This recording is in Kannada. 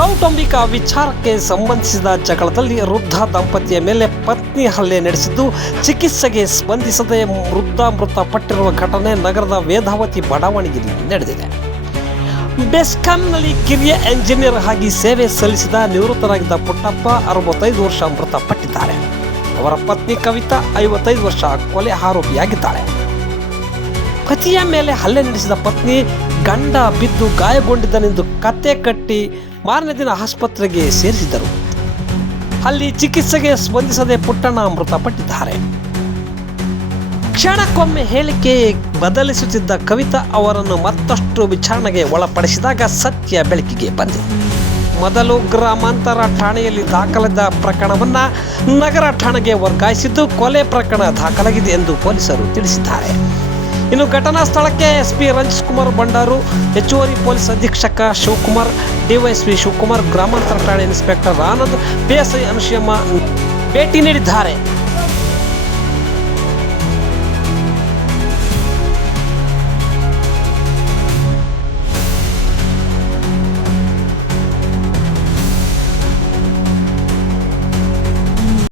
ಕೌಟುಂಬಿಕ ವಿಚಾರಕ್ಕೆ ಸಂಬಂಧಿಸಿದ ಜಗಳದಲ್ಲಿ ವೃದ್ಧ ದಂಪತಿಯ ಮೇಲೆ ಪತ್ನಿ ಹಲ್ಲೆ ನಡೆಸಿದ್ದು ಚಿಕಿತ್ಸೆಗೆ ಸ್ಪಂದಿಸದೆ ವೃದ್ಧ ಮೃತಪಟ್ಟಿರುವ ಘಟನೆ ನಗರದ ವೇದಾವತಿ ಬಡಾವಣೆಯಲ್ಲಿ ನಡೆದಿದೆ. ಬೆಸ್ಕಾಂನಲ್ಲಿ ಕಿರಿಯ ಎಂಜಿನಿಯರ್ ಆಗಿ ಸೇವೆ ಸಲ್ಲಿಸಿದ ನಿವೃತ್ತರಾಗಿದ್ದ ಪುಟ್ಟಪ್ಪ 65 ವರ್ಷ ಮೃತಪಟ್ಟಿದ್ದಾರೆ. ಅವರ ಪತ್ನಿ ಕವಿತಾ 55 ವರ್ಷ ಕೊಲೆ ಆರೋಪಿಯಾಗಿದ್ದಾಳೆ. ಪತಿಯ ಮೇಲೆ ಹಲ್ಲೆ ನಡೆಸಿದ ಪತ್ನಿ ಗಂಡ ಬಿದ್ದು ಗಾಯಗೊಂಡಿದ್ದನೆಂದು ಕತ್ತೆ ಕಟ್ಟಿ ಮಾರನೇ ದಿನ ಆಸ್ಪತ್ರೆಗೆ ಸೇರಿಸಿದ್ದರು. ಅಲ್ಲಿ ಚಿಕಿತ್ಸೆಗೆ ಸ್ಪಂದಿಸದೆ ಪುಟ್ಟಣ್ಣ ಮೃತಪಟ್ಟಿದ್ದಾರೆ. ಕ್ಷಣಕ್ಕೊಮ್ಮೆ ಹೇಳಿಕೆ ಬದಲಿಸುತ್ತಿದ್ದ ಕವಿತಾ ಅವರನ್ನು ಮತ್ತಷ್ಟು ವಿಚಾರಣೆಗೆ ಒಳಪಡಿಸಿದಾಗ ಸತ್ಯ ಬೆಳಕಿಗೆ ಬಂದಿದೆ. ಮೊದಲು ಗ್ರಾಮಾಂತರ ಠಾಣೆಯಲ್ಲಿ ದಾಖಲಾದ ಪ್ರಕರಣವನ್ನು ನಗರ ಠಾಣೆಗೆ ವರ್ಗಾಯಿಸಿದ್ದು ಕೊಲೆ ಪ್ರಕರಣ ದಾಖಲಾಗಿದೆ ಎಂದು ಪೊಲೀಸರು ತಿಳಿಸಿದ್ದಾರೆ. ಇನ್ನು ಘಟನಾ ಸ್ಥಳಕ್ಕೆ ಎಸ್ಪಿ ರಂಜಿತ್ ಕುಮಾರ್ ಬಂಡಾರು, ಹೆಚ್ಚುವರಿ ಪೊಲೀಸ್ ಅಧೀಕ್ಷಕ ಶಿವಕುಮಾರ್, ಡಿವೈಎಸ್ಪಿ ಶಿವಕುಮಾರ್, ಗ್ರಾಮಾಂತರ ಠಾಣೆ ಇನ್ಸ್ಪೆಕ್ಟರ್ ಆನಂದ್, ಪಿಎಸ್ಐ ಅನುಷಯಮ್ಮ ಭೇಟಿ ನೀಡಿದ್ದಾರೆ.